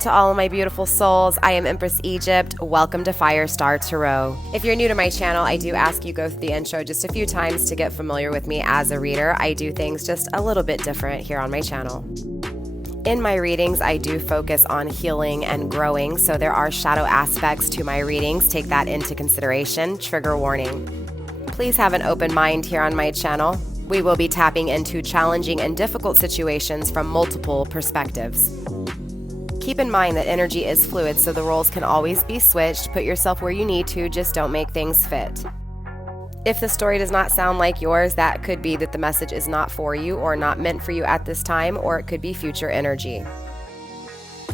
to all of my beautiful souls. I am Empress Egypt. Welcome to FireStar Tarot. If you're new to my channel, I do ask you go through the intro just a few times to get familiar with me as a reader. I do things just a little bit different here on my channel. In my readings, I do focus on healing and growing, so there are shadow aspects to my readings. Take that into consideration. Trigger warning. Please have an open mind here on my channel. We will be tapping into challenging and difficult situations from multiple perspectives. Keep in mind that energy is fluid, so the roles can always be switched. Put yourself where you need to, just don't make things fit. If the story does not sound like yours, that could be that the message is not for you or not meant for you at this time, or it could be future energy.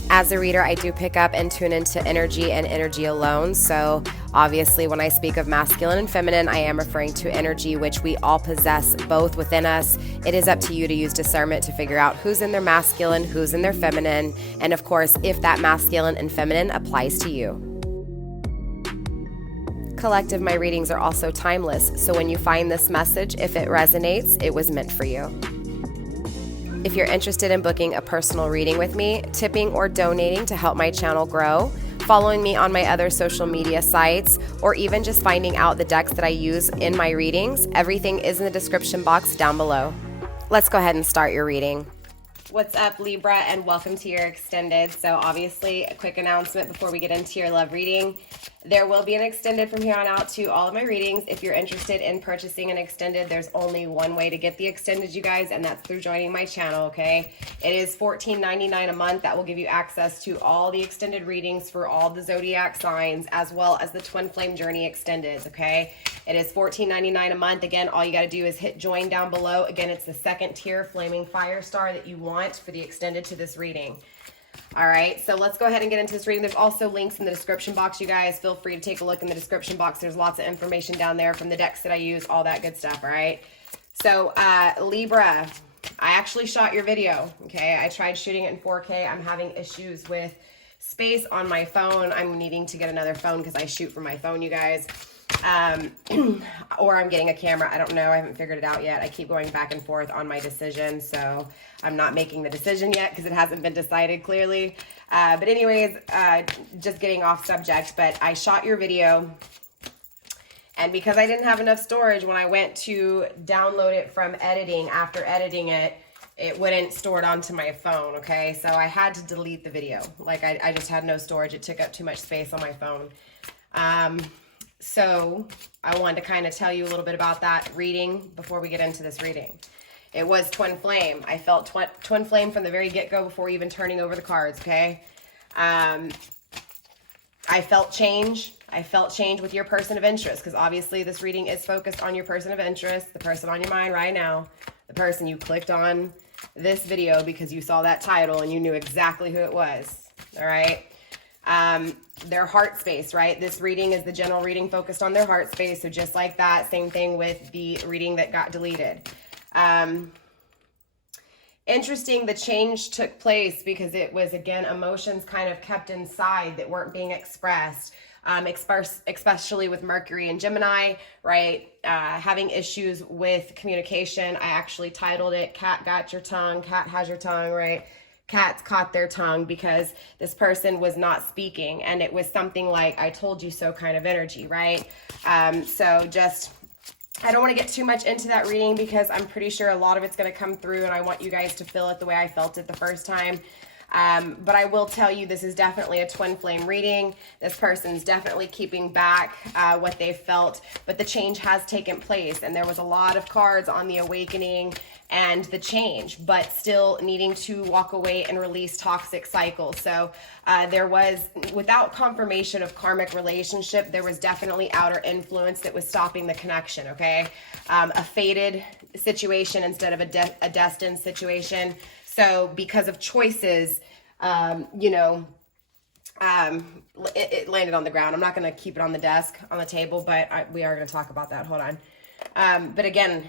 As a reader, I do pick up and tune into energy and energy alone. So obviously when I speak of masculine and feminine, I am referring to energy, which we all possess both within us. It is up to you to use discernment to figure out who's in their masculine, who's in their feminine, and of course, if that masculine and feminine applies to you. Collective, my readings are also timeless. So when you find this message, if it resonates, it was meant for you. If you're interested in booking a personal reading with me, tipping or donating to help my channel grow, following me on my other social media sites, or even just finding out the decks that I use in my readings, everything is in the description box down below. Let's go ahead and start your reading. What's up, Libra, and welcome to your extended. So obviously, a quick announcement before we get into your love reading. There will be an extended from here on out to all of my readings. If you're interested in purchasing an extended, there's only one way to get the extended, you guys, and that's through joining my channel, okay? It is $14.99 a month. That will give you access to all the extended readings for all the zodiac signs, as well as the Twin Flame Journey extended, okay? It is $14.99 a month. Again, all you got to do is hit join down below. Again, it's the second tier Flaming Fire Star that you want for the extended to this reading. All right, so let's go ahead and get into this reading. There's also links in the description box, you guys. Feel free to take a look in the description box. There's lots of information down there from the decks that I use, all that good stuff, all right? So, Libra, I actually shot your video, okay? I tried shooting it in 4K. I'm having issues with space on my phone. I'm needing to get another phone because I shoot from my phone, you guys. Or I'm getting a camera. I don't know. I haven't figured it out yet. I keep going back and forth on my decision, so I'm not making the decision yet because it hasn't been decided clearly. But anyways, just getting off subject, but I shot your video, and because I didn't have enough storage, when I went to download it from editing, after editing it, it wouldn't store it onto my phone, okay? So I had to delete the video. Like, I just had no storage. It took up too much space on my phone. So I wanted to kind of tell you a little bit about that reading before we get into this reading. It was Twin Flame. I felt Twin Flame from the very get-go before even turning over the cards, okay? I felt change. I felt change with your person of interest, because obviously this reading is focused on your person of interest, the person on your mind right now, the person you clicked on this video because you saw that title and you knew exactly who it was, all right? Their heart space, right? This reading is the general reading focused on their heart space. So just like that, same thing with the reading that got deleted. Interesting, the change took place because it was, again, emotions kind of kept inside that weren't being expressed, especially with Mercury and Gemini, right? Having issues with communication. I actually titled it, Cat Got Your Tongue, Cat Has Your Tongue, right? Cats caught their tongue because this person was not speaking, and it was something like, I told you so kind of energy, right? So just, I don't want to get too much into that reading because I'm pretty sure a lot of it's going to come through, and I want you guys to feel it the way I felt it the first time. But I will tell you, this is definitely a twin flame reading. This person's definitely keeping back what they felt, but the change has taken place, and there was a lot of cards on the awakening and the change, but still needing to walk away and release toxic cycles. So there was, without confirmation of karmic relationship, there was definitely outer influence that was stopping the connection, okay? A fated situation instead of a destined situation. So because of choices, you know, it landed on the ground. I'm not going to keep it on the desk, on the table, but we are going to talk about that. Hold on. But again,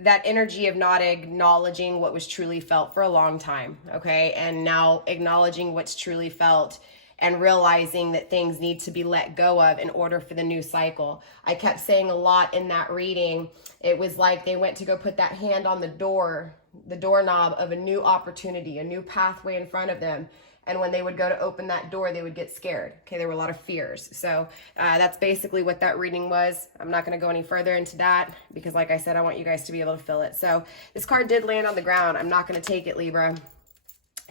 that energy of not acknowledging what was truly felt for a long time, okay? And now acknowledging what's truly felt and realizing that things need to be let go of in order for the new cycle. I kept saying a lot in that reading. It was like they went to go put that hand on the doorknob of a new opportunity, a new pathway in front of them. And when they would go to open that door, they would get scared. Okay, there were a lot of fears. So that's basically what that reading was. I'm not going to go any further into that because, like I said, I want you guys to be able to feel it. So this card did land on the ground. I'm not going to take it, Libra.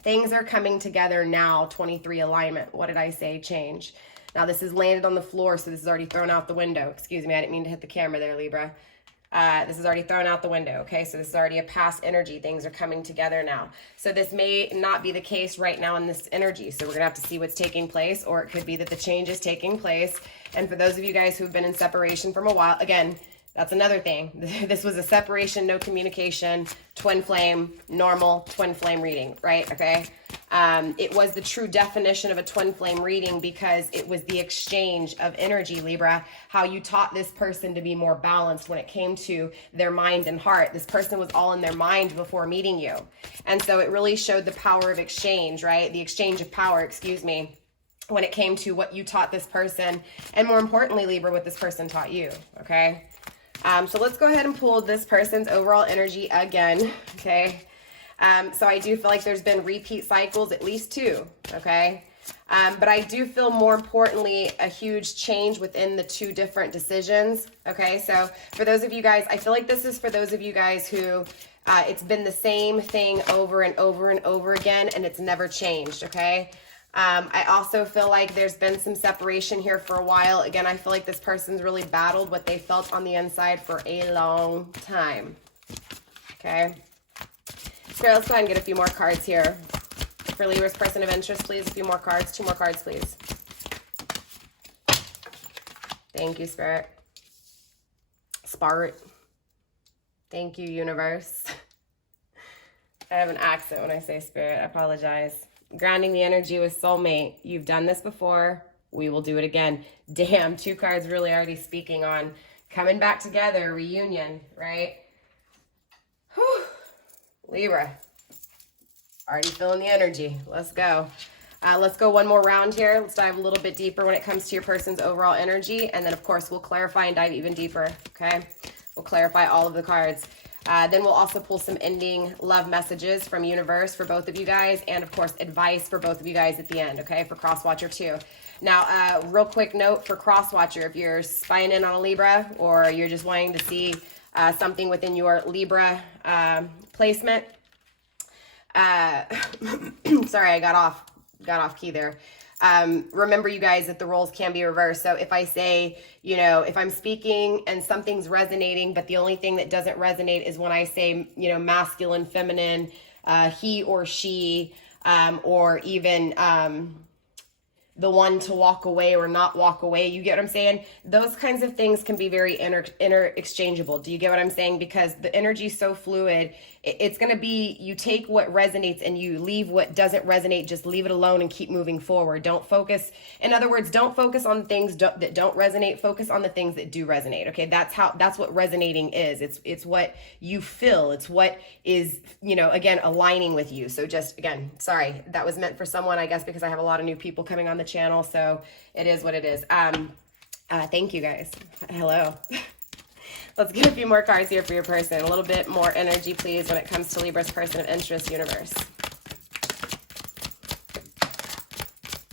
Things are coming together now, 23 alignment. What did I say? Change. Now this is landed on the floor, so this is already thrown out the window. Excuse me, I didn't mean to hit the camera there, Libra. This is already thrown out the window, okay? So this is already a past energy. Things are coming together now. So this may not be the case right now in this energy. So we're going to have to see what's taking place, or it could be that the change is taking place. And for those of you guys who've been in separation from a while, again, that's another thing. This was a separation, no communication, twin flame, normal twin flame reading, right? Okay. It was the true definition of a twin flame reading because it was the exchange of energy, Libra, how you taught this person to be more balanced when it came to their mind and heart. This person was all in their mind before meeting you. And so it really showed the power of exchange, right? The exchange of power, excuse me, when it came to what you taught this person. And more importantly, Libra, what this person taught you. Okay. So let's go ahead and pull this person's overall energy again, okay? So I do feel like there's been repeat cycles, at least 2, okay? But I do feel, more importantly, a huge change within the 2 different decisions, okay? So for those of you guys, I feel like this is for those of you guys who it's been the same thing over and over and over again, and it's never changed, okay? I also feel like there's been some separation here for a while. Again, I feel like this person's really battled what they felt on the inside for a long time. Okay. Spirit, let's go ahead and get a few more cards here. For Libra's person of interest, please. A few more cards. 2 more cards, please. Thank you, Spirit. Spart. Thank you, Universe. I have an accent when I say Spirit. I apologize. Grounding the energy with soulmate. You've done this before. We will do it again. Damn, 2 cards really already speaking on coming back together, reunion, right? Whew. Libra. Already feeling the energy. Let's go. Let's go one more round here. Let's dive a little bit deeper when it comes to your person's overall energy. And then, of course, we'll clarify and dive even deeper, okay? We'll clarify all of the cards. Then we'll also pull some ending love messages from Universe for both of you guys, and of course advice for both of you guys at the end, okay, for Crosswatcher too. Now, real quick note for Crosswatcher, if you're spying in on a Libra or you're just wanting to see something within your Libra placement, sorry, I got off key there. Remember, you guys, that the roles can be reversed. So if I say, you know, if I'm speaking and something's resonating, but the only thing that doesn't resonate is when I say, you know, masculine, feminine, he or she, or even the one to walk away or not walk away. You get what I'm saying? Those kinds of things can be very interchangeable. Do you get what I'm saying? Because the energy is so fluid. It's going to be, you take what resonates and you leave what doesn't resonate. Just leave it alone and keep moving forward. Don't focus. In other words, don't focus on things that don't resonate. Focus on the things that do resonate. Okay. That's what resonating is. It's what you feel. It's what is, you know, again, aligning with you. So just, again, sorry, that was meant for someone, I guess, because I have a lot of new people coming on the channel. So it is what it is. Thank you guys. Hello. Let's get a few more cards here for your person. A little bit more energy, please, when it comes to Libra's person of interest, Universe.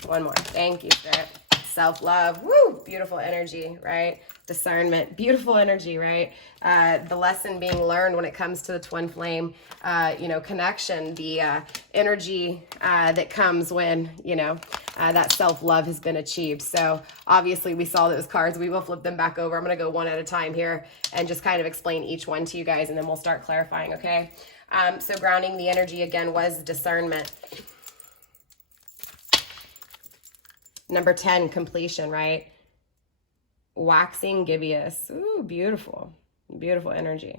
One more. Thank you, Spirit. Self-love. Woo! Beautiful energy, right? Discernment. Beautiful energy, right? The lesson being learned when it comes to the twin flame, you know, connection, the energy that comes when, you know, that self-love has been achieved. So obviously we saw those cards. We will flip them back over. I'm going to go one at a time here and just kind of explain each one to you guys, and then we'll start clarifying, okay? So grounding the energy again was discernment. Number 10, completion, right? Waxing gibbous. Ooh, beautiful. Beautiful energy.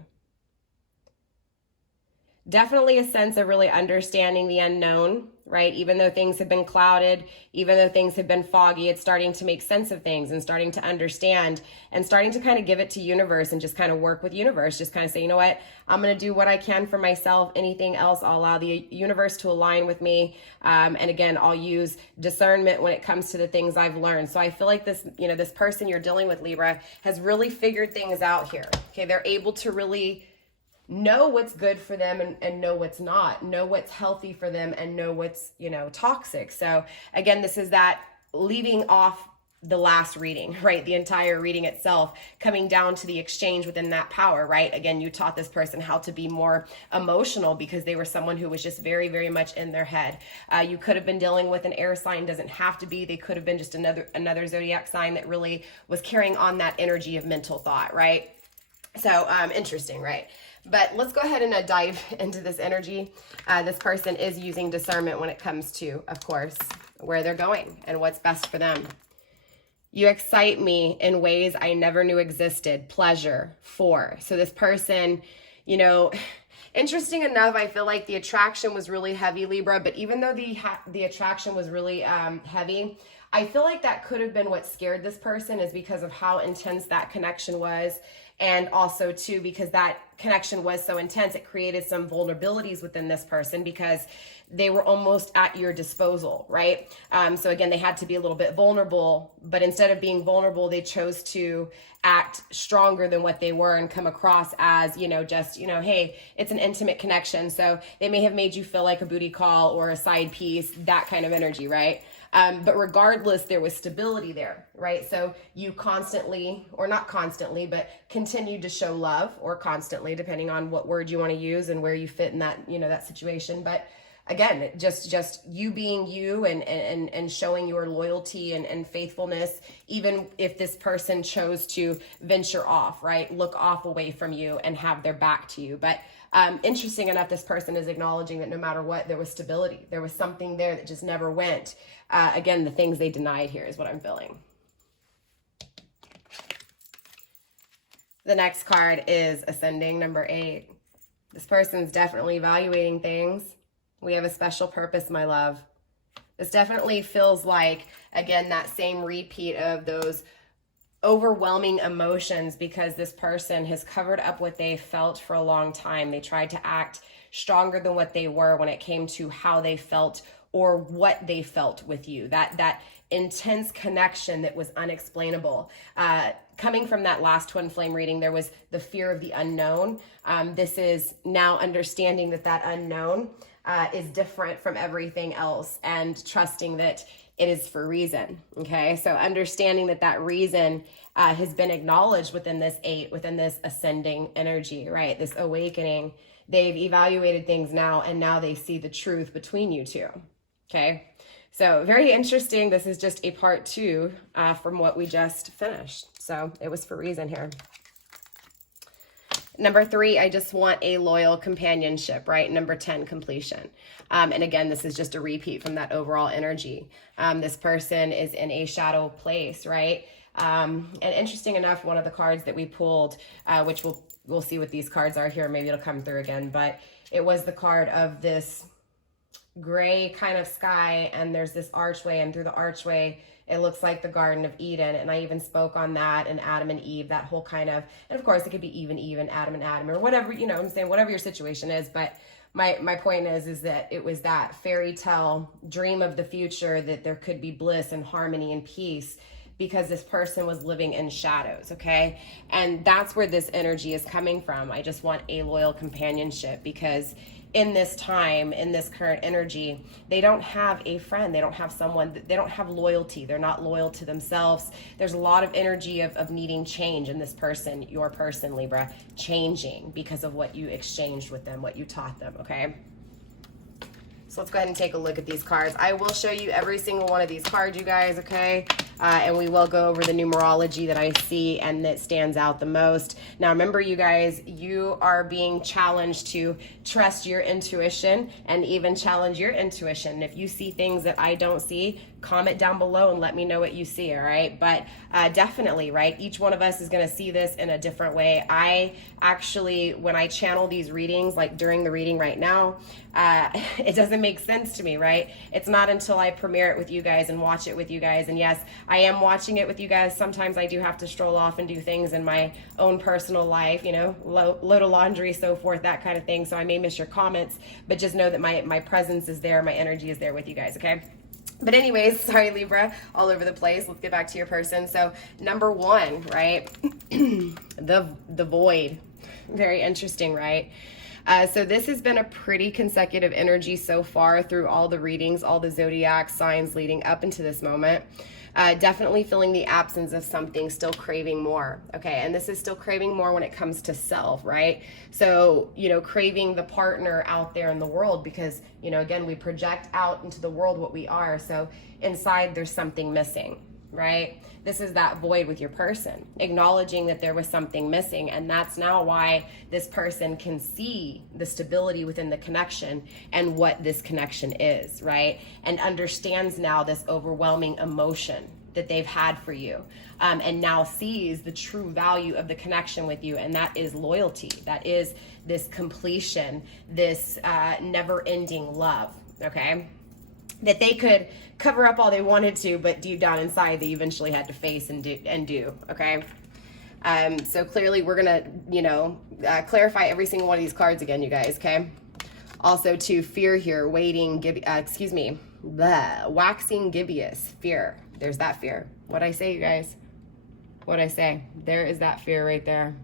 definitely a sense of really understanding the unknown, right? Even though things have been clouded, even though things have been foggy, it's starting to make sense of things and starting to understand and starting to kind of give it to universe and just kind of work with universe. Just kind of say, you know what, I'm going to do what I can for myself. Anything else, I'll allow the universe to align with me. And again, I'll use discernment when it comes to the things I've learned. So I feel like this, you know, this person you're dealing with, Libra, has really figured things out here. Okay. They're able to really know what's good for them and know what's not, know what's healthy for them and know what's, you know, toxic. So again, this is that leaving off the last reading, right? The entire reading itself, coming down to the exchange within that power, right? Again, you taught this person how to be more emotional because they were someone who was just very, very much in their head. You could have been dealing with an air sign, doesn't have to be. They could have been just another zodiac sign that really was carrying on that energy of mental thought, right? So interesting, right? But let's go ahead and dive into this energy. This person is using discernment when it comes to, of course, where they're going and what's best for them. You excite me in ways I never knew existed. Pleasure. 4. So this person, you know, interesting enough, I feel like the attraction was really heavy, Libra, but even though the attraction was really heavy, I feel like that could have been what scared this person, is because of how intense that connection was. And also too, because that connection was so intense, it created some vulnerabilities within this person because they were almost at your disposal, right? So again, they had to be a little bit vulnerable, but instead of being vulnerable, they chose to act stronger than what they were and come across as, you know, just, you know, hey, it's an intimate connection. So they may have made you feel like a booty call or a side piece, that kind of energy, right? But regardless, there was stability there, right? So you constantly, or not constantly, but continued to show love, or constantly, depending on what word you want to use and where you fit in that, you know, that situation. But again, just you being you and showing your loyalty and faithfulness, even if this person chose to venture off, right? Look off away from you and have their back to you. But interesting enough, this person is acknowledging that no matter what, there was stability. There was something there that just never went. Again, the things they denied here is what I'm feeling. The next card is Ascending, number 8. This person's definitely evaluating things. We have a special purpose, my love. This definitely feels like, again, that same repeat of those overwhelming emotions, because this person has covered up what they felt for a long time. They tried to act stronger than what they were when it came to how they felt or what they felt with you. That intense connection that was unexplainable. Coming from that last twin flame reading, there was the fear of the unknown. This is now understanding that unknown is different from everything else and trusting that it is for reason. Okay, so understanding that reason has been acknowledged within this 8, within this ascending energy, right? This awakening. They've evaluated things now, and now they see the truth between you two. Okay, so very interesting. This is just a part 2 from what we just finished. So it was for reason here. Number 3, I just want a loyal companionship, right? Number 10, completion. And again, this is just a repeat from that overall energy. This person is in a shadow place, right? And interesting enough, one of the cards that we pulled, which we'll see what these cards are here. Maybe it'll come through again, but it was the card of this gray kind of sky, and there's this archway, and through the archway, it looks like the Garden of Eden. And I even spoke on that, and Adam and Eve, that whole kind of, and of course it could be Eve and Adam and Adam, or whatever, you know what I'm saying, whatever your situation is. But my point is that it was that fairy tale dream of the future, that there could be bliss and harmony and peace, because this person was living in shadows, okay? And that's where this energy is coming from. I just want a loyal companionship, because in this time, in this current energy, they don't have a friend. They don't have someone. They don't have loyalty. They're not loyal to themselves. There's a lot of energy of needing change in this person, your person, Libra, changing because of what you exchanged with them, what you taught them, okay? So let's go ahead and take a look at these cards. I will show you every single one of these cards, you guys, okay? And we will go over the numerology that I see and that stands out the most. Now, remember, you guys, you are being challenged to trust your intuition and even challenge your intuition. If you see things that I don't see, comment down below and let me know what you see, all right? But definitely, right, each one of us is going to see this in a different way. I actually, when I channel these readings, like during the reading right now, it doesn't make sense to me, right? It's not until I premiere it with you guys and watch it with you guys. And yes, I am watching it with you guys. Sometimes I do have to stroll off and do things in my own personal life, you know, load of laundry, so forth, that kind of thing. So I may miss your comments, but just know that my presence is there, my energy is there with you guys, okay? But anyways, sorry, Libra, all over the place. Let's get back to your person. So number one, right? the void. Very interesting, right? So this has been a pretty consecutive energy so far through all the readings, all the zodiac signs leading up into this moment. Definitely feeling the absence of something, still craving more. Okay, and this is still craving more when it comes to self, right? So, you know, craving the partner out there in the world because, you know, again, we project out into the world what we are. So inside there's something missing, right? This is that void with your person, acknowledging that there was something missing. And that's now why this person can see the stability within the connection and what this connection is, right? And understands now this overwhelming emotion that they've had for you, and now sees the true value of the connection with you. And that is loyalty. That is this completion, this never-ending love, okay? That they could cover up all they wanted to, but deep down inside, they eventually had to face and do, okay? So clearly we're gonna, you know, clarify every single one of these cards again, you guys, okay? Also to fear here, waxing gibbous, fear. There's that fear. What'd I say, you guys? What'd I say? There is that fear right there.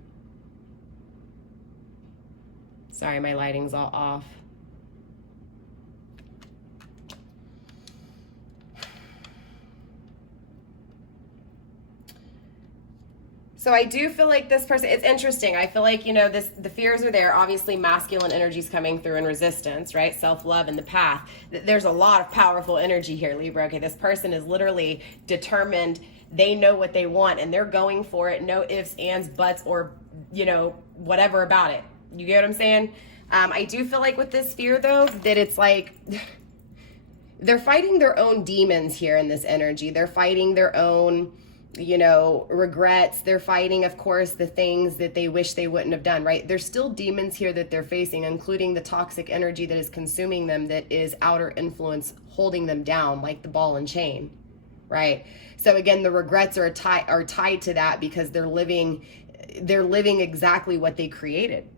Sorry, my lighting's all off. So I do feel like this person, it's interesting. I feel like, you know, the fears are there. Obviously, masculine energies coming through in resistance, right? Self-love and the path. There's a lot of powerful energy here, Libra. Okay, this person is literally determined. They know what they want and they're going for it. No ifs, ands, buts, or, you know, whatever about it. You get what I'm saying? I do feel like with this fear, though, that it's like they're fighting their own demons here in this energy. They're fighting their own, you know, regrets. They're fighting, of course, the things that they wish they wouldn't have done, right? There's still demons here that they're facing, including the toxic energy that is consuming them, that is outer influence holding them down, like the ball and chain, right? So again, the regrets are tied to that because they're living exactly what they created.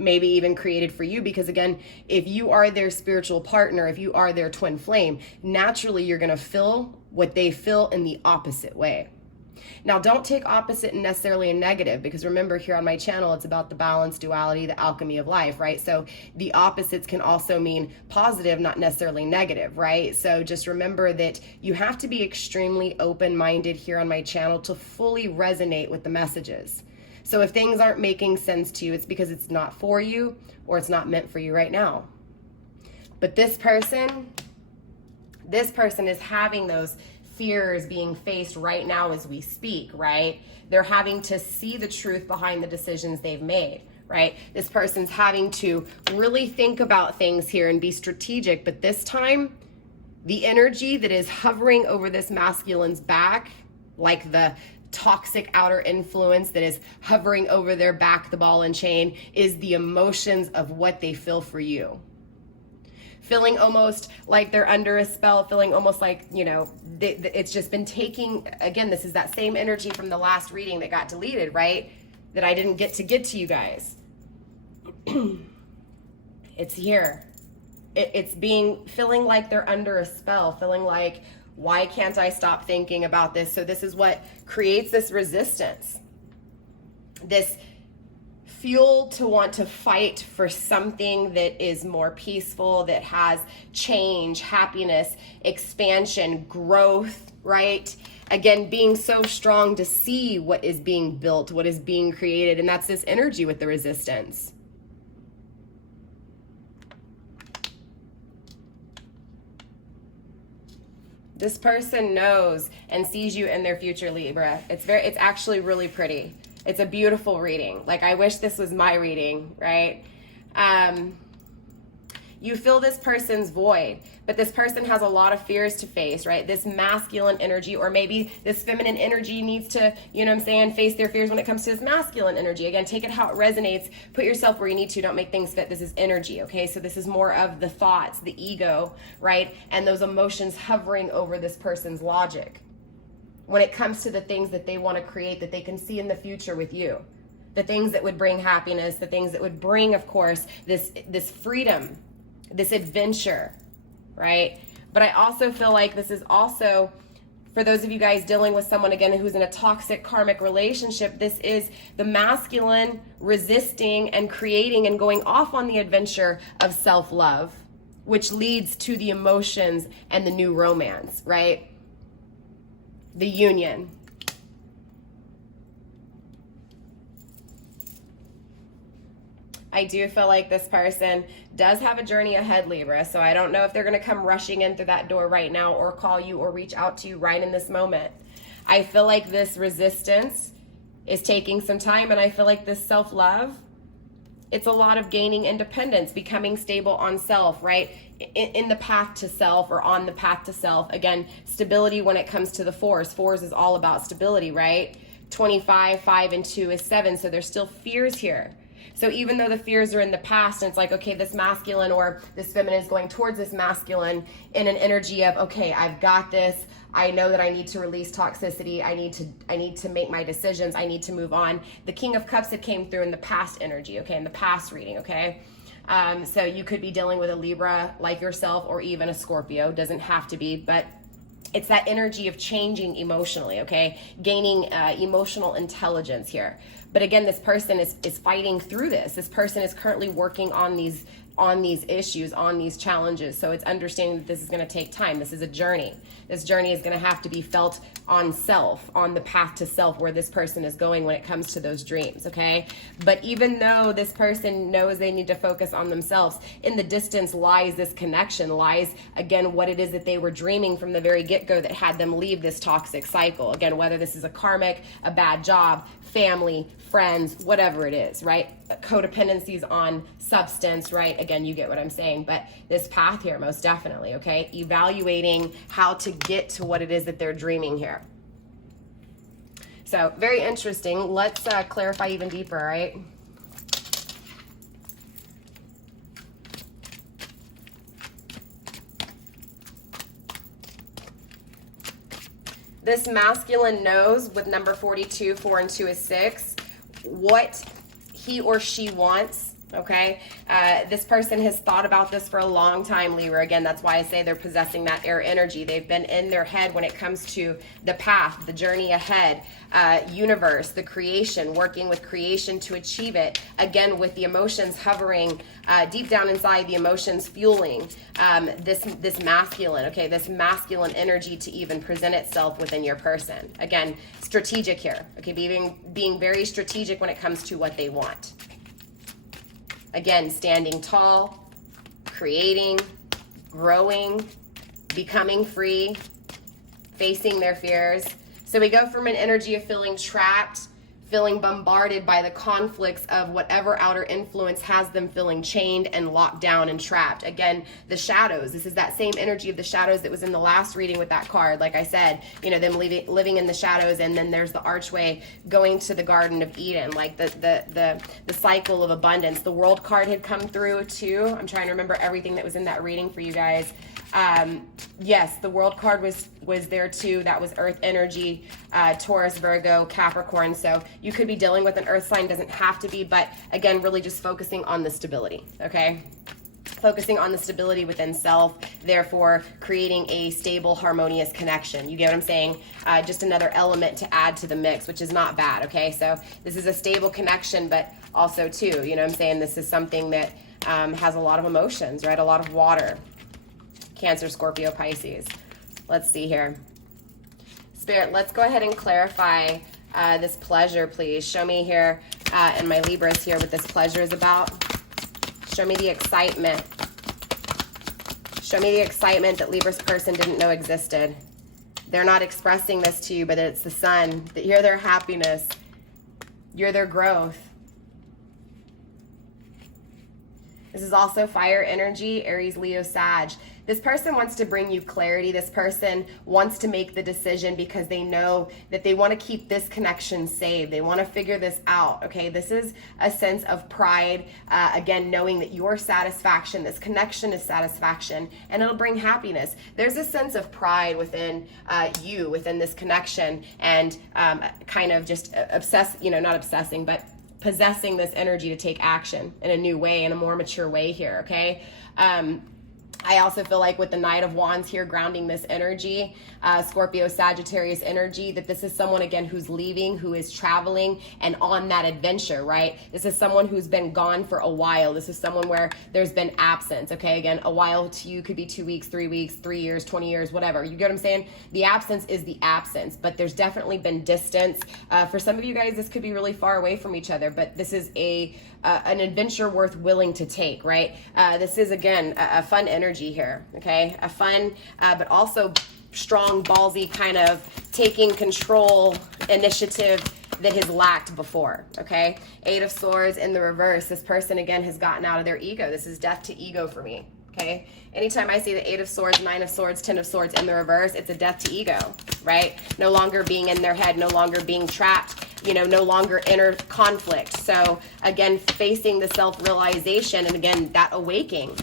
Maybe even created for you, because again, if you are their spiritual partner, if you are their twin flame, naturally you're going to feel what they feel in the opposite way. Now, don't take opposite and necessarily a negative, because remember, here on my channel, it's about the balance, duality, the alchemy of life, right? So the opposites can also mean positive, not necessarily negative, right? So just remember that you have to be extremely open-minded here on my channel to fully resonate with the messages. So if things aren't making sense to you, it's because it's not for you or it's not meant for you right now. But this person is having those fears being faced right now as we speak, right? They're having to see the truth behind the decisions they've made, right? This person's having to really think about things here and be strategic, but this time, the energy that is hovering over this masculine's back, like the toxic outer influence that is hovering over their back, the ball and chain, is the emotions of what they feel for you. Feeling almost like they're under a spell, feeling almost like, you know, it's just been taking, again, this is that same energy from the last reading that got deleted, right? That I didn't get to you guys. It's here. It's feeling like they're under a spell, feeling like, why can't I stop thinking about this? So this is what creates this resistance, this fuel to want to fight for something that is more peaceful, that has change, happiness, expansion, growth, right? Again, being so strong to see what is being built, what is being created, and that's this energy with the resistance. This person knows and sees you in their future, Libra. It's actually really pretty. It's a beautiful reading. Like, I wish this was my reading, right? You fill this person's void, but this person has a lot of fears to face, right? This masculine energy, or maybe this feminine energy needs to, you know what I'm saying, face their fears when it comes to this masculine energy. Again, take it how it resonates. Put yourself where you need to. Don't make things fit. This is energy, okay? So this is more of the thoughts, the ego, right? And those emotions hovering over this person's logic when it comes to the things that they want to create, that they can see in the future with you. The things that would bring happiness, the things that would bring, of course, this freedom, this adventure, right? But I also feel like this is also, for those of you guys dealing with someone, again, who's in a toxic karmic relationship, this is the masculine resisting and creating and going off on the adventure of self-love, which leads to the emotions and the new romance, right? The union. I do feel like this person does have a journey ahead, Libra, so I don't know if they're going to come rushing in through that door right now or call you or reach out to you right in this moment. I feel like this resistance is taking some time, and I feel like this self-love, it's a lot of gaining independence, becoming stable on self, right? In the path to self, or on the path to self. Again, stability when it comes to the fours. Fours is all about stability, right? 25, 5, and 2 is 7, so there's still fears here. So even though the fears are in the past, and it's like, okay, this masculine or this feminine is going towards this masculine in an energy of, okay, I've got this. I know that I need to release toxicity. I need to make my decisions. I need to move on. The King of Cups that came through in the past energy, okay, in the past reading, okay? So you could be dealing with a Libra like yourself, or even a Scorpio. Doesn't have to be, but it's that energy of changing emotionally, okay? Gaining emotional intelligence here. But again, this person is fighting through this. This person is currently working on these issues, on these challenges. So it's understanding that this is going to take time. This is a journey. This journey is going to have to be felt on self, on the path to self, where this person is going when it comes to those dreams, okay? But even though this person knows they need to focus on themselves, in the distance lies this connection, lies, again, what it is that they were dreaming from the very get-go that had them leave this toxic cycle. Again, whether this is a karmic, a bad job, family, friends, whatever it is, right? Codependencies on substance, right? Again, you get what I'm saying. But this path here, most definitely, okay? Evaluating how to get to what it is that they're dreaming here. So, very interesting. Let's clarify even deeper, right? This masculine knows, with number 42, 4 and 2 is 6, what he or she wants, okay? This person has thought about this for a long time, Libra. Again, that's why I say they're possessing that air energy. They've been in their head when it comes to the path, the journey ahead, universe, the creation, working with creation to achieve it. Again, with the emotions hovering deep down inside, the emotions fueling this masculine, okay? This masculine energy to even present itself within your person. Again, strategic here, okay? Being very strategic when it comes to what they want. Again, standing tall, creating, growing, becoming free, facing their fears. So we go from an energy of feeling trapped, feeling bombarded by the conflicts of whatever outer influence has them feeling chained and locked down and trapped. Again, the shadows. This is that same energy of the shadows that was in the last reading with that card. Like I said, you know, them living in the shadows, and then there's the archway going to the Garden of Eden, like the cycle of abundance. The World card had come through too. I'm trying to remember everything that was in that reading for you guys. Yes, the World card was there too. That was Earth energy, Taurus, Virgo, Capricorn. So you could be dealing with an Earth sign, doesn't have to be, but again, really just focusing on the stability, okay? Focusing on the stability within self, therefore creating a stable, harmonious connection. You get what I'm saying? Just another element to add to the mix, which is not bad, okay? So this is a stable connection, but also too, you know what I'm saying? This is something that has a lot of emotions, right? A lot of water. Cancer, Scorpio, Pisces. Let's see here. Spirit, let's go ahead and clarify this pleasure, please. Show me here, and my Libras here, what this pleasure is about. Show me the excitement. Show me the excitement that Libra's person didn't know existed. They're not expressing this to you, but it's the sun. That you're their happiness. You're their growth. This is also fire energy, Aries, Leo, Sag. This person wants to bring you clarity. This person wants to make the decision because they know that they want to keep this connection saved. They want to figure this out, okay? This is a sense of pride, again, knowing that your satisfaction, this connection is satisfaction, and it'll bring happiness. There's a sense of pride within you, within this connection, and kind of just not obsessing, but possessing this energy to take action in a new way, in a more mature way here, okay? I also feel like with the Knight of Wands here grounding this energy, Scorpio, Sagittarius energy, that this is someone, again, who's leaving, who is traveling and on that adventure, right? This is someone who's been gone for a while. This is someone where there's been absence, okay? Again, a while to you could be 2 weeks, 3 weeks, 3 years, 20 years, whatever. You get what I'm saying? The absence is the absence, but there's definitely been distance. For some of you guys, this could be really far away from each other, but this is an adventure worth willing to take, right? This is, again, a fun energy here, okay? A fun, but also strong, ballsy kind of taking control initiative that has lacked before, okay? 8 of Swords in the reverse. This person, again, has gotten out of their ego. This is death to ego for me, okay? Anytime I see the 8 of Swords, 9 of Swords, 10 of Swords in the reverse, it's a death to ego, right? No longer being in their head, no longer being trapped, no longer inner conflict. So again, facing the self-realization, and again, that awakening,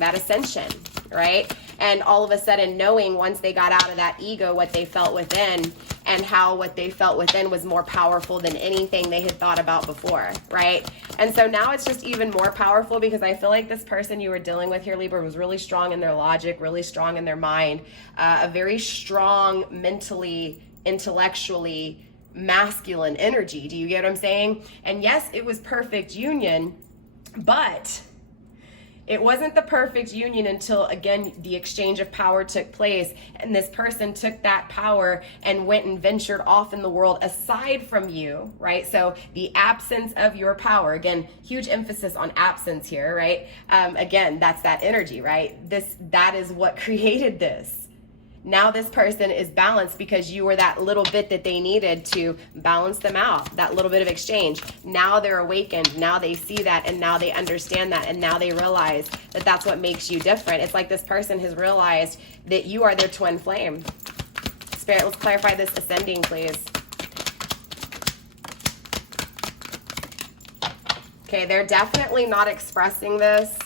that ascension, right? And all of a sudden knowing once they got out of that ego, what they felt within, and how what they felt within was more powerful than anything they had thought about before, right? And so now it's just even more powerful because I feel like this person you were dealing with here, Libra, was really strong in their logic, really strong in their mind, a very strong mentally, intellectually, masculine energy. Do you get what I'm saying? And yes, it was perfect union, but it wasn't the perfect union until, again, the exchange of power took place, and this person took that power and went and ventured off in the world aside from you, right? So the absence of your power, again, huge emphasis on absence here, right? Again, that's that energy, right? That is what created this. Now this person is balanced because you were that little bit that they needed to balance them out, that little bit of exchange. Now they're awakened. Now they see that, and now they understand that, and now they realize that that's what makes you different. It's like this person has realized that you are their twin flame. Spirit, let's clarify this ascending, please. Okay, they're definitely not expressing this.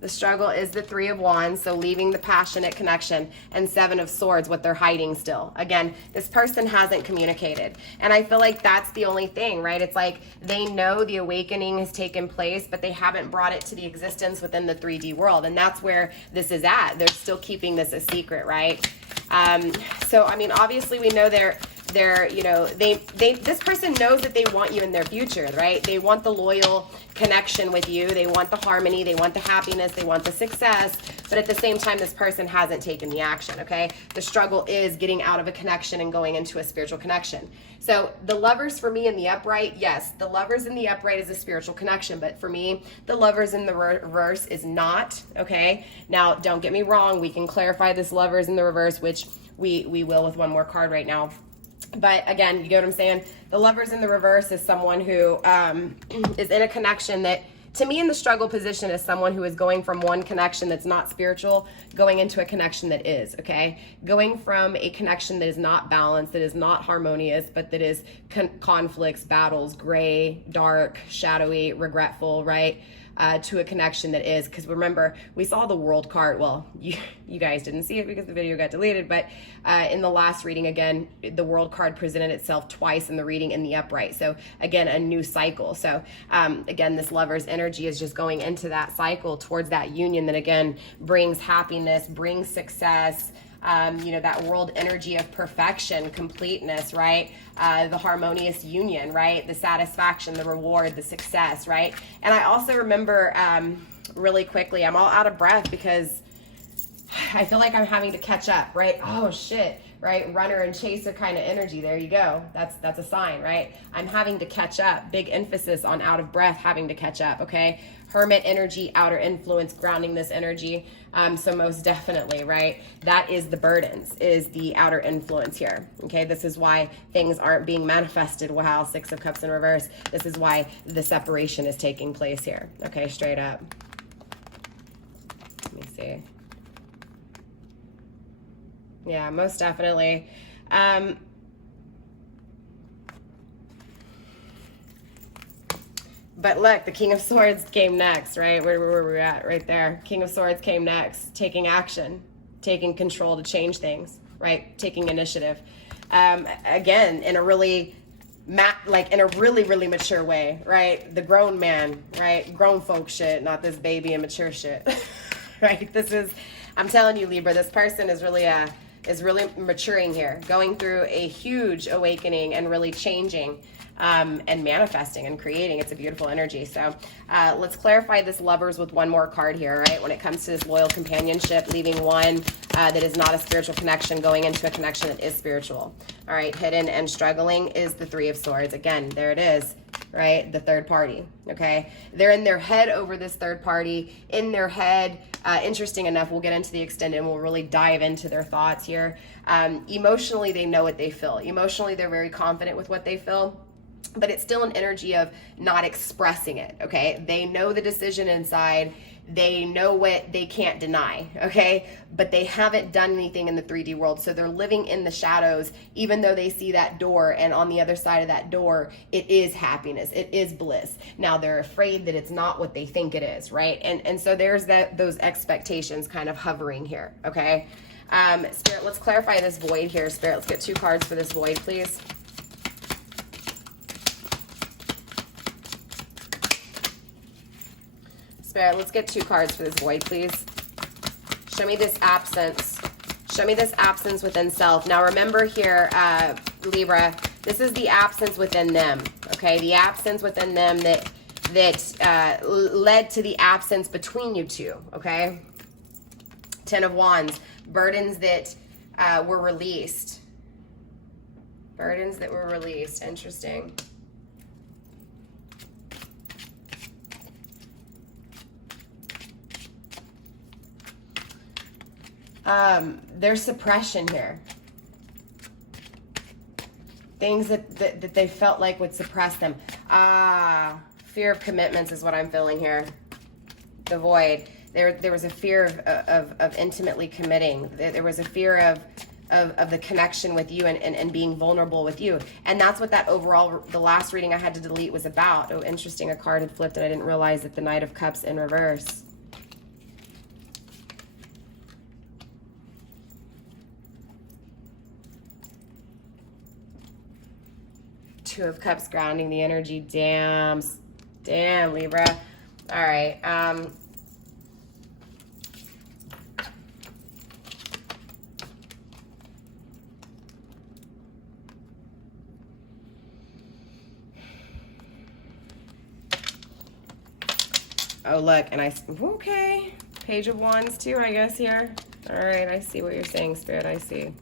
The struggle is the 3 of Wands, so leaving the passionate connection, and 7 of Swords, what they're hiding still. Again, this person hasn't communicated. And I feel like that's the only thing, right? It's like they know the awakening has taken place, but they haven't brought it to the existence within the 3D world. And that's where this is at. They're still keeping this a secret, right? So, I mean, obviously we know this person knows that they want you in their future, right? They want the loyal connection with you. They want the harmony. They want the happiness. They want the success. But at the same time, this person hasn't taken the action, okay? The struggle is getting out of a connection and going into a spiritual connection. So the Lovers for me in the upright, yes, the Lovers in the upright is a spiritual connection. But for me, the Lovers in the reverse is not, okay? Now, don't get me wrong. We can clarify this Lovers in the reverse, which we will with one more card right now. But again, you get what I'm saying? The Lovers in the reverse is someone who is in a connection that, to me, in the struggle position, is someone who is going from one connection that's not spiritual, going into a connection that is, okay? Going from a connection that is not balanced, that is not harmonious, but that is conflicts, battles, gray, dark, shadowy, regretful, right? To a connection that is, because remember, we saw the World card. Well, you guys didn't see it because the video got deleted, but in the last reading, again, the World card presented itself twice in the reading in the upright. So again, a new cycle. So again, this Lover's energy is just going into that cycle towards that union that, again, brings happiness, brings success, that world energy of perfection, completeness, right? The harmonious union, right? The satisfaction, the reward, the success, right? And I also remember really quickly, I'm all out of breath because I feel like I'm having to catch up, right? Oh shit, right? Runner and chaser kind of energy. There you go. That's a sign, right? I'm having to catch up. Big emphasis on out of breath, having to catch up, okay? Hermit energy, outer influence, grounding this energy. So most definitely, right? That is the burdens, is the outer influence here. Okay, this is why things aren't being manifested. Wow, 6 of Cups in reverse. This is why the separation is taking place here. Okay, straight up. see. Yeah, most definitely. But look, the King of Swords came next, right? Where were we at? Right there. King of Swords came next, taking action, taking control to change things, right? Taking initiative. Again, in a really, in a really, really mature way, right? The grown man, right? Grown folk shit, not this baby and mature shit, right? This is, I'm telling you, Libra, this person is really maturing here, going through a huge awakening and really changing. And manifesting and creating. It's a beautiful energy. So let's clarify this Lovers with one more card here, right? When it comes to this loyal companionship, leaving one that is not a spiritual connection, going into a connection that is spiritual. All right, hidden and struggling is the Three of Swords. Again, there it is, right? The third party, okay? They're in their head over this third party, in their head. Interesting enough, we'll get into the extended and we'll really dive into their thoughts here. Emotionally, they know what they feel. Emotionally, they're very confident with what they feel. But it's still an energy of not expressing it, okay? They know the decision inside. They know what they can't deny, okay? But they haven't done anything in the 3D world, so they're living in the shadows, even though they see that door, and on the other side of that door, it is happiness, it is bliss. Now, they're afraid that it's not what they think it is, right? And so there's those expectations kind of hovering here, okay? Spirit, let's clarify this void here. Spirit, let's get 2 cards for this void, please. Spirit, let's get 2 cards for this void, please. Show me this absence. Show me this absence within self. Now remember here, Libra, this is the absence within them, okay? The absence within them that led to the absence between you two, okay? 10 of Wands, burdens that were released. Burdens that were released, interesting. There's suppression here. Things that they felt like would suppress them. Fear of commitments is what I'm feeling here. The void. There was a fear of intimately committing. There was a fear of the connection with you and being vulnerable with you. And that's what that overall, the last reading I had to delete was about. Oh, interesting. A card had flipped and I didn't realize that the Knight of Cups in reverse. Two of Cups grounding the energy. Damn, Libra. All right. Oh, look, and okay. Page of Wands too, I guess, here. All right, I see what you're saying, Spirit, I see.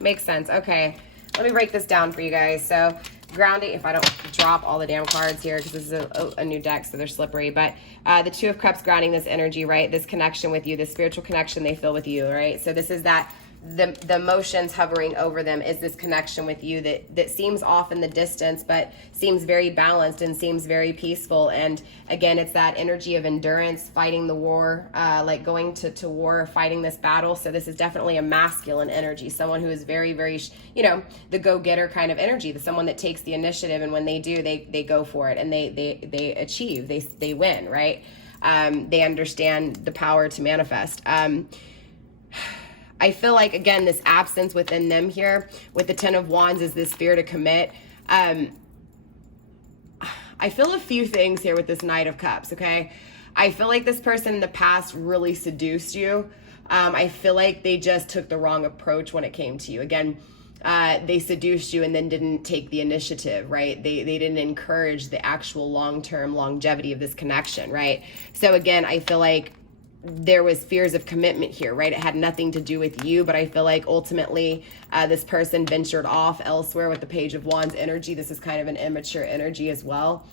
Makes sense, okay. Let me break this down for you guys. So, grounding, if I don't drop all the damn cards here, because this is a new deck, so they're slippery, but the Two of Cups grounding this energy, right? This connection with you, this spiritual connection they feel with you, right? So this is that, the emotions hovering over them is this connection with you that seems off in the distance, but seems very balanced and seems very peaceful. And again, it's that energy of endurance, fighting the war, like going to war, fighting this battle. So this is definitely a masculine energy, someone who is very, very, you know, the go-getter kind of energy, someone that takes the initiative, and when they do, they go for it, and they achieve, they win, right? They understand the power to manifest. I feel like, again, this absence within them here with the Ten of Wands is this fear to commit. I feel a few things here with this Knight of Cups, okay? I feel like this person in the past really seduced you. I feel like they just took the wrong approach when it came to you. Again, they seduced you and then didn't take the initiative, right? They didn't encourage the actual long-term longevity of this connection, right? So again, I feel like there was fears of commitment here, right? It had nothing to do with you, but I feel like ultimately this person ventured off elsewhere with the Page of Wands energy. This is kind of an immature energy as well.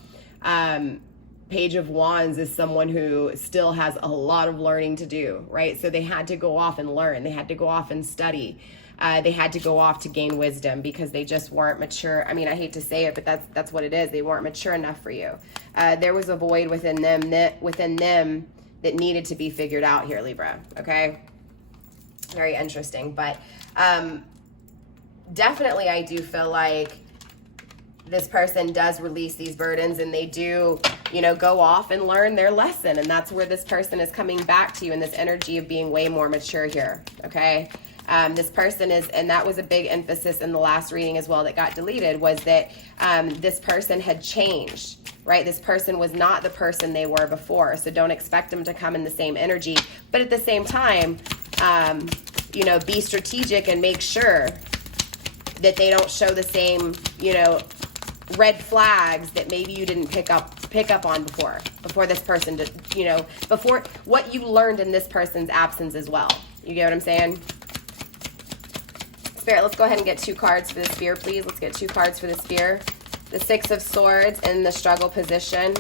Page of Wands is someone who still has a lot of learning to do, right? So they had to go off and learn. They had to go off and study. They had to go off to gain wisdom because they just weren't mature. I mean, I hate to say it, but that's what it is. They weren't mature enough for you. There was a void within them that needed to be figured out here, Libra, okay? Very interesting, but definitely I do feel like this person does release these burdens, and they do, you know, go off and learn their lesson. And that's where this person is coming back to you in this energy of being way more mature here, okay? This person is, and that was a big emphasis in the last reading as well that got deleted, was that this person had changed, right? This person was not the person they were before. So don't expect them to come in the same energy. But at the same time, you know, be strategic and make sure that they don't show the same, you know, red flags that maybe you didn't pick up on before this person did, you know, before what you learned in this person's absence as well. You get what I'm saying? Spirit, let's go ahead and get 2 cards for the Sphere, please. Let's get 2 cards for the Sphere. The 6 of Swords in the struggle position.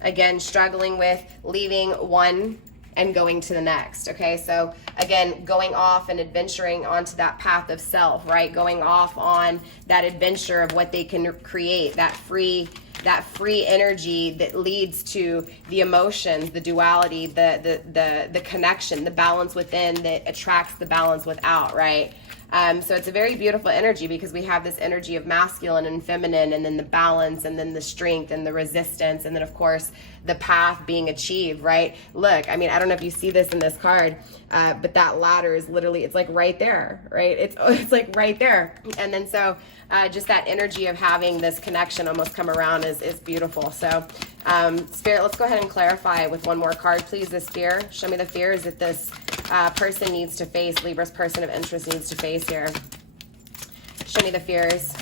Again, struggling with leaving one and going to the next, okay? So again, going off and adventuring onto that path of self, right? Going off on that adventure of what they can create, that free energy that leads to the emotions, the duality, the connection, the balance within that attracts the balance without, right? So it's a very beautiful energy because we have this energy of masculine and feminine, and then the balance, and then the strength and the resistance, and then of course the path being achieved, right? Look, I mean, I don't know if you see this in this card, but that ladder is literally, it's like right there, right? It's like right there. And then so just that energy of having this connection almost come around is beautiful. So Spirit, let's go ahead and clarify with one more card, please. This fear, show me the fears that this person needs to face, Libra's person of interest needs to face here. Show me the fears.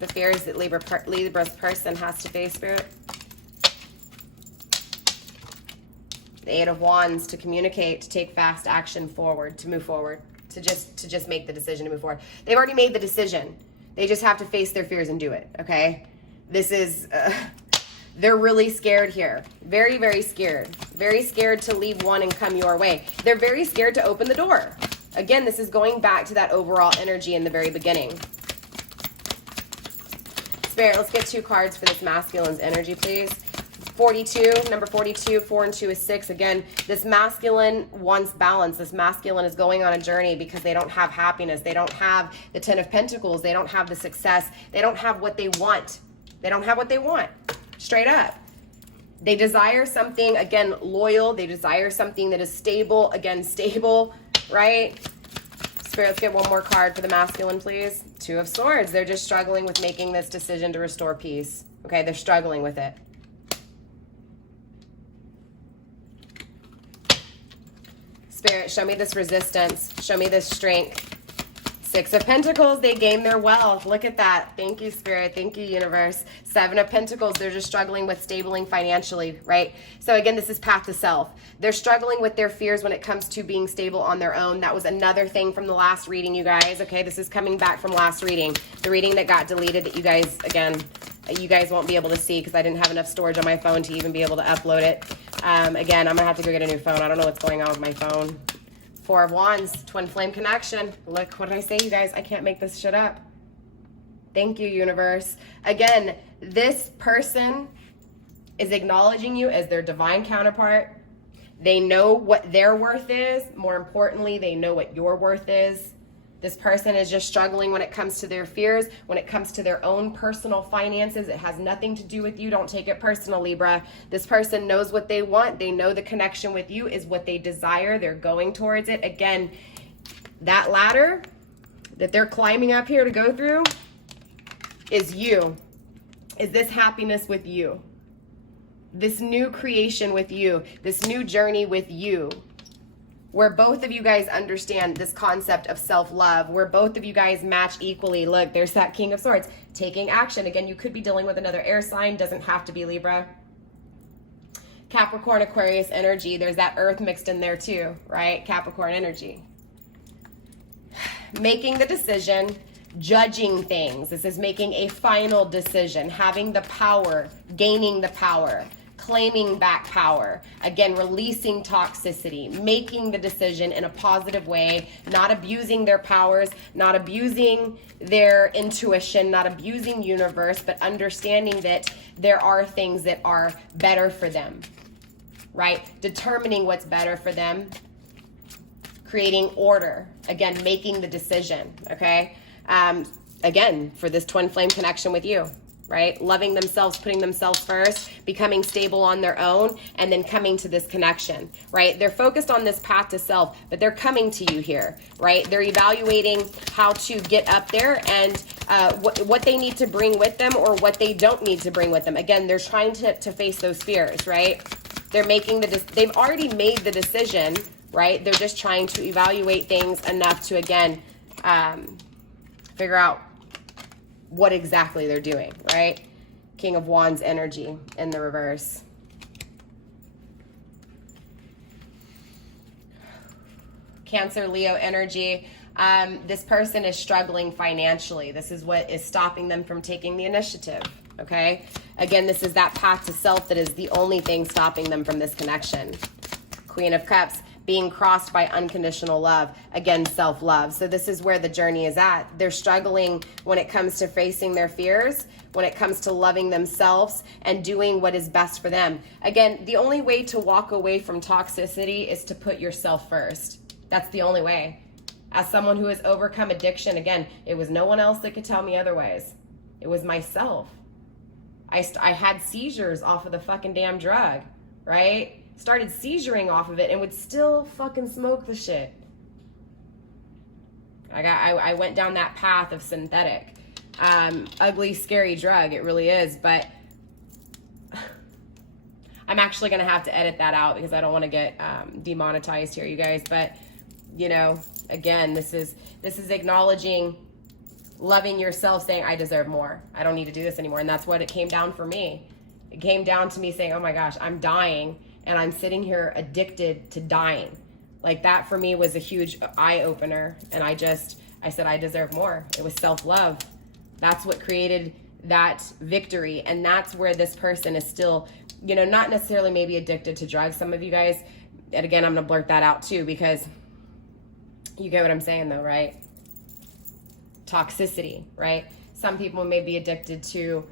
The fears that Libra's person has to face, Spirit. The 8 of Wands, to communicate, to take fast action forward, to move forward, to just make the decision to move forward. They've already made the decision. They just have to face their fears and do it, okay? This is... they're really scared here. Very, very scared. Very scared to leave one and come your way. They're very scared to open the door. Again, this is going back to that overall energy in the very beginning. Spirit, let's get 2 cards for this masculine's energy, please. 42, number 42, 4 and 2 is 6. Again, this masculine wants balance. This masculine is going on a journey because they don't have happiness. They don't have the 10 of Pentacles. They don't have the success. They don't have what they want. They don't have what they want. Straight up. They desire something, again, loyal. They desire something that is stable. Again, stable, right? Spirit, let's get one more card for the masculine, please. 2 of Swords. They're just struggling with making this decision to restore peace. Okay, they're struggling with it. Spirit, show me this resistance. Show me this strength. 6 of Pentacles, they gain their wealth. Look at that. Thank you, Spirit. Thank you, Universe. 7 of Pentacles, they're just struggling with stabling financially, right? So again, this is path to self. They're struggling with their fears when it comes to being stable on their own. That was another thing from the last reading, you guys. Okay, this is coming back from last reading. The reading that got deleted that you guys, again, you guys won't be able to see because I didn't have enough storage on my phone to even be able to upload it. Again, I'm going to have to go get a new phone. I don't know what's going on with my phone. 4 of Wands, twin flame connection. Look, what did I say, you guys? I can't make this shit up. Thank you, Universe. Again, this person is acknowledging you as their divine counterpart. They know what their worth is. More importantly, they know what your worth is. This person is just struggling when it comes to their fears, when it comes to their own personal finances. It has nothing to do with you. Don't take it personal, Libra. This person knows what they want. They know the connection with you is what they desire. They're going towards it. Again, that ladder that they're climbing up here to go through is you. Is this happiness with you? This new creation with you. This new journey with you. Where both of you guys understand this concept of self-love, where both of you guys match equally. Look, there's that King of Swords, taking action. Again, you could be dealing with another air sign, doesn't have to be Libra. Capricorn, Aquarius energy, there's that earth mixed in there too, right? Capricorn energy. Making the decision, judging things. This is making a final decision, having the power, gaining the power, claiming back power. Again, releasing toxicity, making the decision in a positive way, not abusing their powers, not abusing their intuition, not abusing universe, but understanding that there are things that are better for them, right? Determining what's better for them, creating order, again, making the decision, okay? Again, for this twin flame connection with you, right? Loving themselves, putting themselves first, becoming stable on their own, and then coming to this connection, right? They're focused on this path to self, but they're coming to you here, right? They're evaluating how to get up there and what they need to bring with them or what they don't need to bring with them. Again, they're trying to face those fears, right? They're making they've already made the decision, right? They're just trying to evaluate things enough to, again, figure out what exactly they're doing, right? King of Wands energy in the reverse. Cancer, Leo energy. This person is struggling financially. This is what is stopping them from taking the initiative, okay? Again, this is that path to self that is the only thing stopping them from this connection. Queen of Cups, being crossed by unconditional love. Again, self-love. So this is where the journey is at. They're struggling when it comes to facing their fears, when it comes to loving themselves and doing what is best for them. Again, the only way to walk away from toxicity is to put yourself first. That's the only way. As someone who has overcome addiction, again, it was no one else that could tell me otherwise. It was myself. I had seizures off of the fucking damn drug, right? Started seizuring off of it and would still fucking smoke the shit. I went down that path of synthetic. Ugly, scary drug, it really is, but I'm actually gonna have to edit that out because I don't want to get demonetized here, you guys. But you know, again, this is acknowledging, loving yourself, saying I deserve more. I don't need to do this anymore. And that's what it came down for me. It came down to me saying, oh my gosh, I'm dying. And I'm sitting here addicted to dying. Like that for me was a huge eye opener. And I said, I deserve more. It was self-love. That's what created that victory. And that's where this person is still, you know, not necessarily maybe addicted to drugs. Some of you guys, and again, I'm going to blurt that out too, because you get what I'm saying though, right? Toxicity, right? Some people may be addicted to,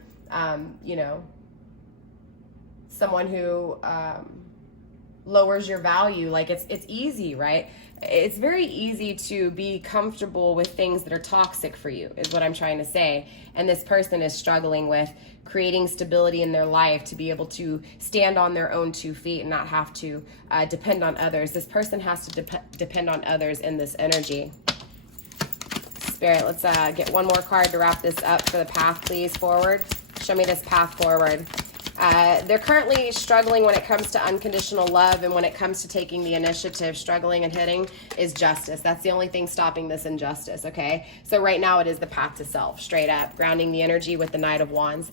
you know, someone who lowers your value. Like it's easy, right? It's very easy to be comfortable with things that are toxic for you, is what I'm trying to say. And this person is struggling with creating stability in their life to be able to stand on their own 2 feet and not have to depend on others. This person has to depend on others in this energy. Spirit, let's get one more card to wrap this up for the path, please, forward. Show me this path forward. They're currently struggling when it comes to unconditional love, and when it comes to taking the initiative, struggling and hitting is justice. That's the only thing stopping this injustice, okay? So right now it is the path to self, straight up, grounding the energy with the Knight of Wands.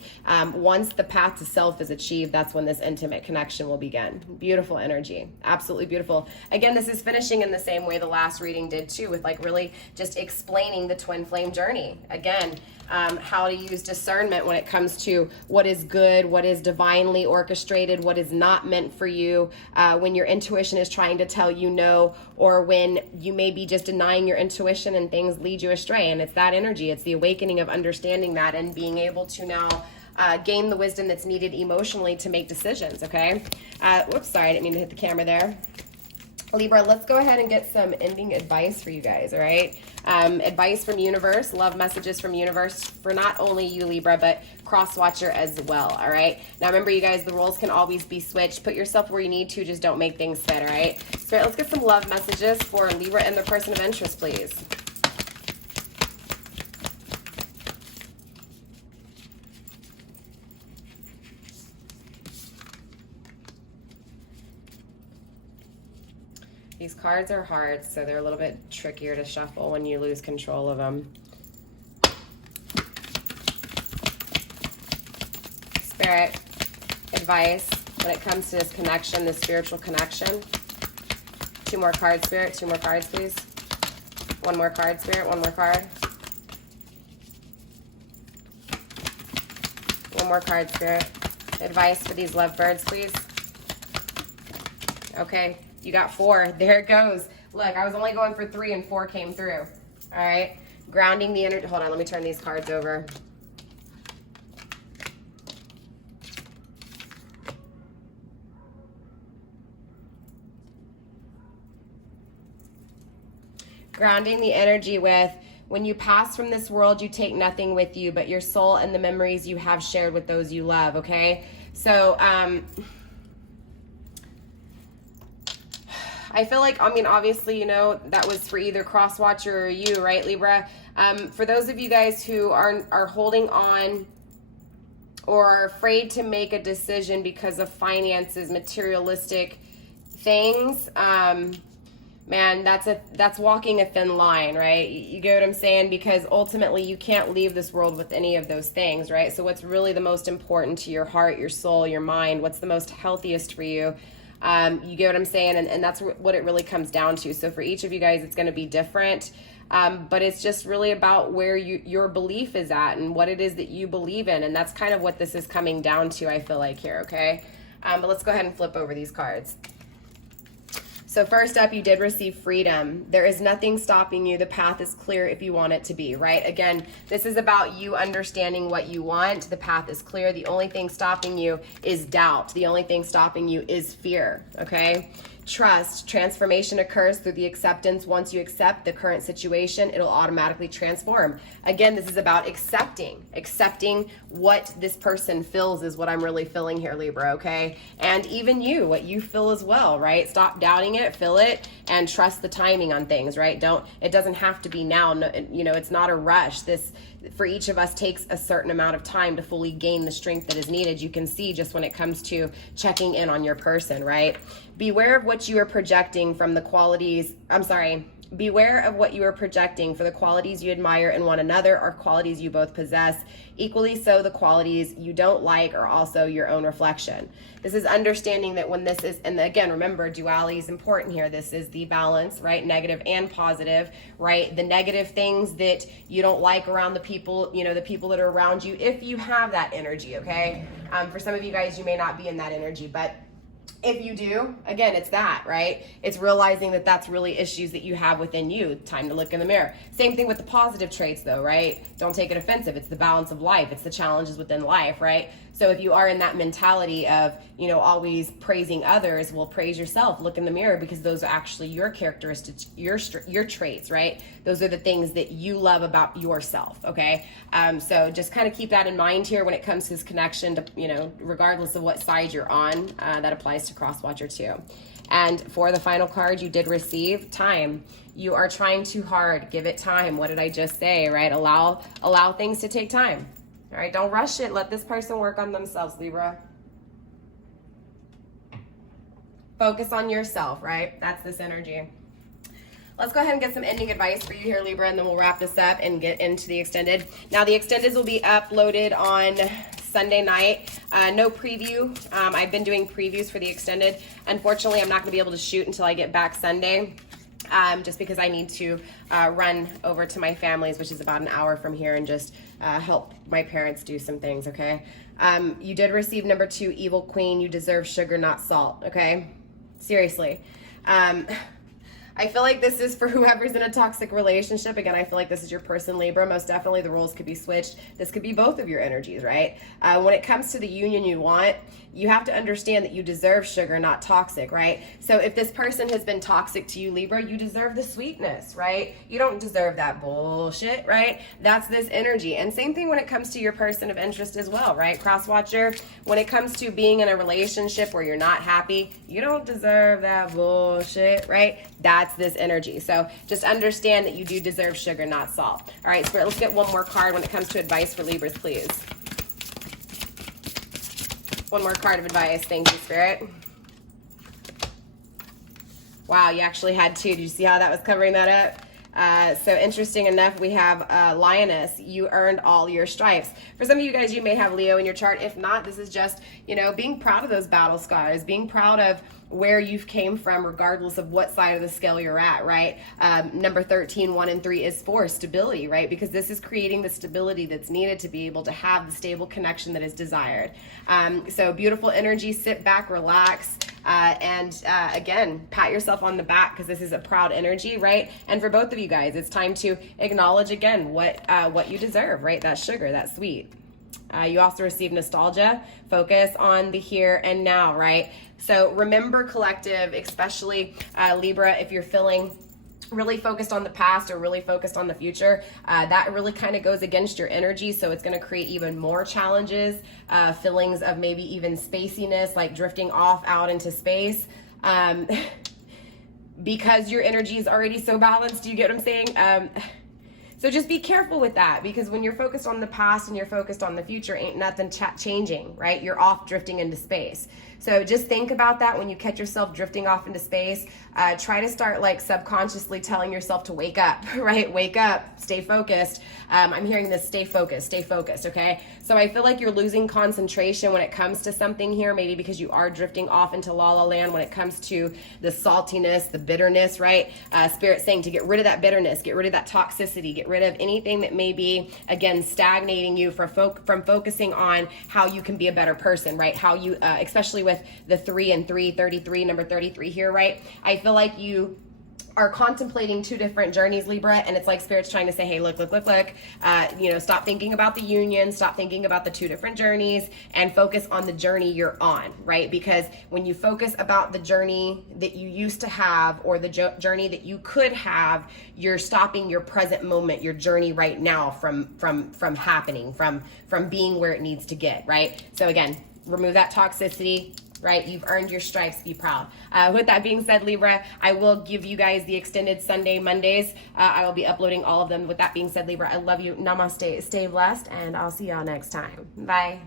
Once the path to self is achieved, that's when this intimate connection will begin. Beautiful energy, absolutely beautiful. Again, this is finishing in the same way the last reading did too, with like really just explaining the twin flame journey. Again, how to use discernment when it comes to what is good, what is divinely orchestrated, what is not meant for you, when your intuition is trying to tell you no, or when you may be just denying your intuition and things lead you astray. And it's that energy, it's the awakening of understanding that and being able to now gain the wisdom that's needed emotionally to make decisions, okay? Whoops, sorry, I didn't mean to hit the camera there. Libra, let's go ahead and get some ending advice for you guys, all right? Advice from universe, love messages from universe for not only you, Libra, but cross-watcher as well, all right? Now, remember, you guys, the roles can always be switched. Put yourself where you need to. Just don't make things fit, all right? So let's get some love messages for Libra and their person of interest, please. These cards are hard, so they're a little bit trickier to shuffle when you lose control of them. Spirit, advice when it comes to this connection, this spiritual connection. 2 more cards, Spirit. 2 more cards, please. 1 more card, Spirit. 1 more card. 1 more card, Spirit. advice for these lovebirds, please. Okay, you got 4. There it goes. Look, I was only going for 3 and 4 came through. All right, grounding the energy. Hold on, let me turn these cards over. Grounding the energy with, when you pass from this world, you take nothing with you but your soul and the memories you have shared with those you love, okay? So, I feel like, I mean, obviously, you know, that was for either cross-watcher or you, right, Libra? For those of you guys who are holding on or are afraid to make a decision because of finances, materialistic things, man, that's walking a thin line, right? You get what I'm saying? Because ultimately you can't leave this world with any of those things, right? So what's really the most important to your heart, your soul, your mind, what's the most healthiest for you? You get what I'm saying? And that's what it really comes down to. So for each of you guys, it's going to be different. But it's just really about where your belief is at and what it is that you believe in. And that's kind of what this is coming down to, I feel like, here, okay? But let's go ahead and flip over these cards. So first up, you did receive freedom. There is nothing stopping you. The path is clear if you want it to be, right? Again, this is about you understanding what you want. The path is clear. The only thing stopping you is doubt. The only thing stopping you is fear, okay? Trust. Transformation occurs through the acceptance. Once you accept the current situation, it'll automatically transform. Again, this is about accepting what this person feels is what I'm really feeling here, Libra, okay? And even you, what you feel as well, right? Stop doubting it, feel it, and trust the timing on things, right? It doesn't have to be now. No, you know, it's not a rush. This, for each of us, takes a certain amount of time to fully gain the strength that is needed. You can see just when it comes to checking in on your person, right? Beware of what you are projecting from the qualities, beware of what you are projecting, for the qualities you admire in one another are qualities you both possess. Equally so, the qualities you don't like are also your own reflection. This is understanding that when this is, and again, remember, duality is important here. This is the balance, right? Negative and positive, right? The negative things that you don't like around the people, you know, the people that are around you, if you have that energy, okay? For some of you guys, you may not be in that energy, but if you do, again, it's that, right? It's realizing that that's really issues that you have within you. Time to look in the mirror. Same thing with the positive traits, though, right? Don't take it offensive. It's the balance of life. It's the challenges within life, right? So if you are in that mentality of, you know, always praising others, well, praise yourself. Look in the mirror, because those are actually your characteristics, your traits, right? Those are the things that you love about yourself, okay? So just kind of keep that in mind here when it comes to this connection to, you know, regardless of what side you're on, that applies to Crosswatcher too. And for the final card, you did receive time. You are trying too hard. Give it time. What did I just say, right? Allow things to take time. All right, don't rush it. Let this person work on themselves, Libra. Focus on yourself, right? That's this energy. Let's go ahead and get some ending advice for you here, Libra, and then we'll wrap this up and get into the extended. Now, the extendeds will be uploaded on Sunday night. No preview. I've been doing previews for the extended. Unfortunately, I'm not going to be able to shoot until I get back Sunday. Just because I need to run over to my family's, which is about an hour from here, and just help my parents do some things, okay? You did receive number 2, Evil Queen. You deserve sugar, not salt, okay? Seriously. I feel like this is for whoever's in a toxic relationship. Again, I feel like this is your person, Libra. Most definitely the roles could be switched. This could be both of your energies, right? When it comes to the union you want, you have to understand that you deserve sugar, not toxic, right? So if this person has been toxic to you, Libra, you deserve the sweetness, right? You don't deserve that bullshit, right? That's this energy. And same thing when it comes to your person of interest as well, right? Crosswatcher, when it comes to being in a relationship where you're not happy, you don't deserve that bullshit, right? That's this energy. So just understand that you do deserve sugar, not salt. All right, Spirit, let's get one more card when it comes to advice for Libras, please. One more card of advice. Thank you, Spirit. Wow, you actually had 2. Did you see how that was covering that up? So interesting enough, we have Lioness. You earned all your stripes. For some of you guys, you may have Leo in your chart. If not, this is just, you know, being proud of those battle scars, being proud of where you've came from, regardless of what side of the scale you're at, right? Number 13, 1 and 3 is for stability, right? Because this is creating the stability that's needed to be able to have the stable connection that is desired. So beautiful energy, sit back, relax, and again, pat yourself on the back because this is a proud energy, right? And for both of you guys, it's time to acknowledge again what you deserve, right? That's sugar, that's sweet. You also receive nostalgia. Focus on the here and now, right? So remember, collective, especially Libra, if you're feeling really focused on the past or really focused on the future, that really kind of goes against your energy. So it's going to create even more challenges, feelings of maybe even spaciness, like drifting off out into space. Because your energy is already so balanced. Do you get what I'm saying? So just be careful with that, because when you're focused on the past and you're focused on the future, ain't nothing changing, right? You're off drifting into space. So just think about that when you catch yourself drifting off into space. Try to start like subconsciously telling yourself to wake up, right? Wake up, stay focused. I'm hearing this, stay focused, okay? So I feel like you're losing concentration when it comes to something here, maybe because you are drifting off into la la land when it comes to the saltiness, the bitterness, right? Spirit saying to get rid of that bitterness, get rid of that toxicity, get rid of anything that may be, again, stagnating you from focusing on how you can be a better person, right? How you, especially with the 3 and 3, 33, number 33 here, right? I feel like you are contemplating two different journeys, Libra, and it's like Spirit's trying to say, hey, look, stop thinking about the union, stop thinking about the two different journeys, and focus on the journey you're on, right? Because when you focus about the journey that you used to have or the journey that you could have, you're stopping your present moment, your journey right now from happening, from being where it needs to get, right? So again, remove that toxicity, right? You've earned your stripes. Be proud. With that being said, Libra, I will give you guys the extended Sunday Mondays. I will be uploading all of them. With that being said, Libra, I love you. Namaste. Stay blessed, and I'll see y'all next time. Bye.